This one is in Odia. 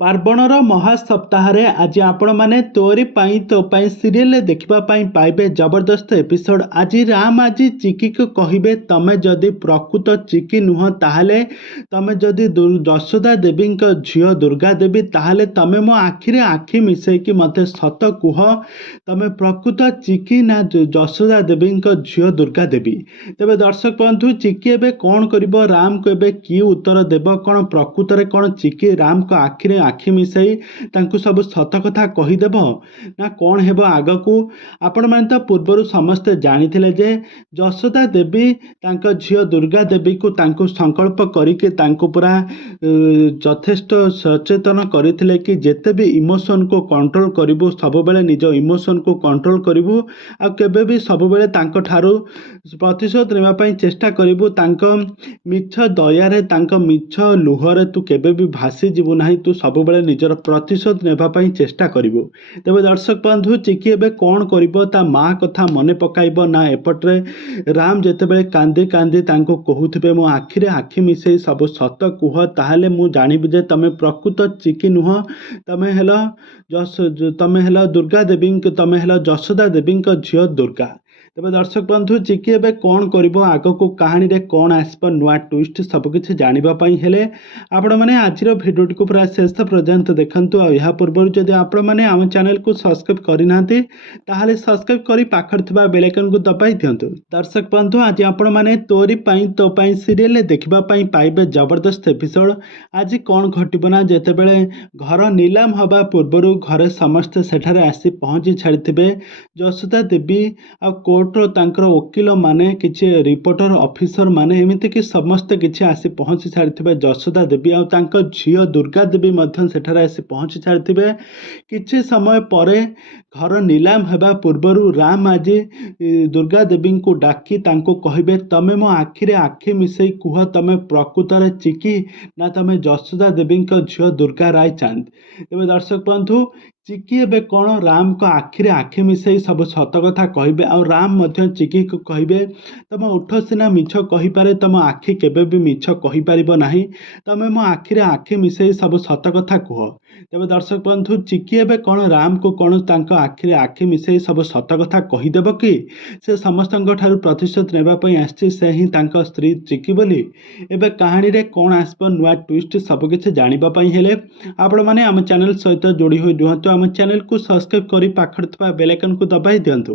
ପାର୍ବଣର ମହାସପ୍ତାହରେ ଆଜି ଆପଣମାନେ ତୋରି ପାଇଁ ତୋ ପାଇଁ ସିରିଏଲ ଦେଖିବା ପାଇଁ ପାଇବେ ଜବରଦସ୍ତ ଏପିସୋଡ଼। ଆଜି ରାମ ଆଜି ଚିକିକୁ କହିବେ, ତମେ ଯଦି ପ୍ରକୃତ ଚିକି ନୁହଁ ତାହେଲେ ତମେ ଯଦି ଯଶୋଦା ଦେବୀଙ୍କ ଝିଅ ଦୁର୍ଗା ଦେବୀ ତାହେଲେ ତମେ ମୋ ଆଖିରେ ଆଖି ମିଶେଇକି ମୋତେ ସତ କୁହ, ତମେ ପ୍ରକୃତ ଚିକି ନା ଯଶୋଦା ଦେବୀଙ୍କ ଝିଅ ଦୁର୍ଗା ଦେବୀ। ତେବେ ଦର୍ଶକ ବନ୍ଧୁ, ଚିକି ଏବେ କ'ଣ କରିବ? ରାମକୁ ଏବେ କି ଉତ୍ତର ଦେବ? କ'ଣ ପ୍ରକୃତରେ କ'ଣ ଚିକି ରାମଙ୍କ ଆଖିରେ ଆଖି ମିଶାଇ ତାଙ୍କୁ ସବୁ ସତ କଥା କହିଦେବ ନା କ'ଣ ହେବ ଆଗକୁ? ଆପଣମାନେ ତ ପୂର୍ବରୁ ସମସ୍ତେ ଜାଣିଥିଲେ ଯେ ଯଶୋଦା ଦେବୀ ତାଙ୍କ ଝିଅ ଦୁର୍ଗା ଦେବୀକୁ ତାଙ୍କୁ ସଂକଳ୍ପ କରିକି ତାଙ୍କୁ ପୁରା ଯଥେଷ୍ଟ ସଚେତନ କରିଥିଲେ କି ଯେତେ ବି ଇମୋସନକୁ କଣ୍ଟ୍ରୋଲ କରିବୁ, ସବୁବେଳେ ନିଜ ଇମୋସନକୁ କଣ୍ଟ୍ରୋଲ କରିବୁ, ଆଉ କେବେ ବି ସବୁବେଳେ ତାଙ୍କ ଠାରୁ ପ୍ରତିଶୋଧ ନେବା ପାଇଁ ଚେଷ୍ଟା କରିବୁ। ତାଙ୍କ ମିଛ ଦୟାରେ, ତାଙ୍କ ମିଛ ଲୁହରେ ତୁ କେବେ ବି ଭାସିଯିବୁ ନାହିଁ। ତୁ ସବୁବେଳେ ନିଜର ପ୍ରତିଶୋଧ ନେବା ପାଇଁ ଚେଷ୍ଟା କରିବୁ। ତେବେ ଦର୍ଶକ ବନ୍ଧୁ, ଚିକି ଏବେ କ'ଣ କରିବ? ତା ମା କଥା ମନେ ପକାଇବ ନା ଏପଟରେ ରାମ ଯେତେବେଳେ କାନ୍ଦି କାନ୍ଦି ତାଙ୍କୁ କହୁଥିବେ ମୋ ଆଖିରେ ଆଖି ମିଶାଇ ସବୁ ସତ କୁହ, ତାହେଲେ ମୁଁ ଜାଣିବି ଯେ ତମେ ପ୍ରକୃତ ଚିକି ନୁହଁ, ତମେ ହେଲ ଦୁର୍ଗା ଦେବୀଙ୍କ, ତମେ ହେଲ ଯଶୋଦା ଦେବୀଙ୍କ ଝିଅ ଦୁର୍ଗା। ତେବେ ଦର୍ଶକ ବନ୍ଧୁ, ଚିକି ଏବେ କ'ଣ କରିବ? ଆଗକୁ କାହାଣୀରେ କ'ଣ ଆସିବ, ନୂଆ ଟ୍ୱିଷ୍ଟ, ସବୁକିଛି ଜାଣିବା ପାଇଁ ହେଲେ ଆପଣମାନେ ଆଜିର ଭିଡ଼ିଓଟିକୁ ପୁରା ଶେଷ ପର୍ଯ୍ୟନ୍ତ ଦେଖନ୍ତୁ। ଆଉ ଏହା ପୂର୍ବରୁ ଯଦି ଆପଣମାନେ ଆମ ଚ୍ୟାନେଲକୁ ସବସ୍କ୍ରାଇବ୍ କରିନାହାନ୍ତି ତାହେଲେ ସବସ୍କ୍ରାଇବ୍ କରି ପାଖରେ ଥିବା ବେଲ୍ ଆଇକନକୁ ଦବାଇ ଦିଅନ୍ତୁ। ଦର୍ଶକ ବନ୍ଧୁ, ଆଜି ଆପଣମାନେ ତୋରି ପାଇଁ ତୋ ପାଇଁ ସିରିଏଲ ଦେଖିବା ପାଇଁ ପାଇବେ ଜବରଦସ୍ତ ଏପିସୋଡ଼। ଆଜି କ'ଣ ଘଟିବ ନା, ଯେତେବେଳେ ଘର ନିଲାମ ହେବା ପୂର୍ବରୁ ଘରେ ସମସ୍ତେ ସେଠାରେ ଆସି ପହଞ୍ଚି ଛାଡ଼ିଥିବେ। ଯଶୋଦା ଦେବୀ ଆଉ କୋର୍ଟର ତାଙ୍କର ଓକିଲମାନେ, କିଛି ରିପୋର୍ଟର ଅଫିସରମାନେ, ଏମିତିକି ସମସ୍ତେ କିଛି ଆସି ପହଞ୍ଚି ଛାଡ଼ିଥିବେ। ଯଶୋଦା ଦେବୀ ଆଉ ତାଙ୍କ ଝିଅ ଦୁର୍ଗା ଦେବୀ ମଧ୍ୟ ସେଠାରେ ଆସି ପହଞ୍ଚି ଛାଡ଼ିଥିବେ। କିଛି ସମୟ ପରେ ଘର ନିଲାମ ହେବା ପୂର୍ବରୁ ରାମ ଆଜି ଦୁର୍ଗା ଦେବୀଙ୍କୁ ଡାକି ତାଙ୍କୁ କହିବେ, ତମେ ମୋ ଆଖିରେ ଆଖି ମିଶାଇ କୁହ, ତମେ ପ୍ରକୃତରେ ଚିକି ନା ତମେ ଯଶୋଦା ଦେବୀଙ୍କ ଝିଅ ଦୁର୍ଗା ରାୟଚାନ୍ଦ। ତେବେ ଦର୍ଶକ ବନ୍ଧୁ, ଚିକି ଏବେ କ'ଣ ରାମଙ୍କ ଆଖିରେ ଆଖି ମିଶାଇ ସବୁ ସତ କଥା କହିବେ। ଆଉ ରାମ ମଧ୍ୟ ଚିକିକୁ କହିବେ, ତମ ଓଠ ସିନା ମିଛ କହିପାରେ, ତମ ଆଖି କେବେ ବି ମିଛ କହିପାରିବ ନାହିଁ, ତମେ ମୋ ଆଖିରେ ଆଖି ମିଶାଇ ସବୁ ସତ କଥା କୁହ। ତେବେ ଦର୍ଶକ ବନ୍ଧୁ, ଚିକି ଏବେ କ'ଣ ରାମକୁ କ'ଣ ତାଙ୍କ ଆଖିରେ ଆଖି ମିଶାଇ ସବୁ ସତ କଥା କହିଦେବ କି? ସେ ସମସ୍ତଙ୍କ ଠାରୁ ପ୍ରତିଶୋଧ ନେବା ପାଇଁ ଆସିଛି, ସେ ହିଁ ତାଙ୍କ ସ୍ତ୍ରୀ ଚିକି ବୋଲି। ଏବେ କାହାଣୀରେ କ'ଣ ଆସିବ, ନୂଆ ଟ୍ୱିଷ୍ଟ, ସବୁକିଛି ଜାଣିବା ପାଇଁ ହେଲେ ଆପଣମାନେ ଆମ ଚ୍ୟାନେଲ ସହିତ ଯୋଡ଼ି ହୋଇ ରୁହନ୍ତୁ। ଆମ ଚ୍ୟାନେଲକୁ ସବସ୍କ୍ରାଇବ୍ କରି ପାଖରେ ଥିବା ବେଲ୍ ଆଇକନକୁ ଦବାଇ ଦିଅନ୍ତୁ।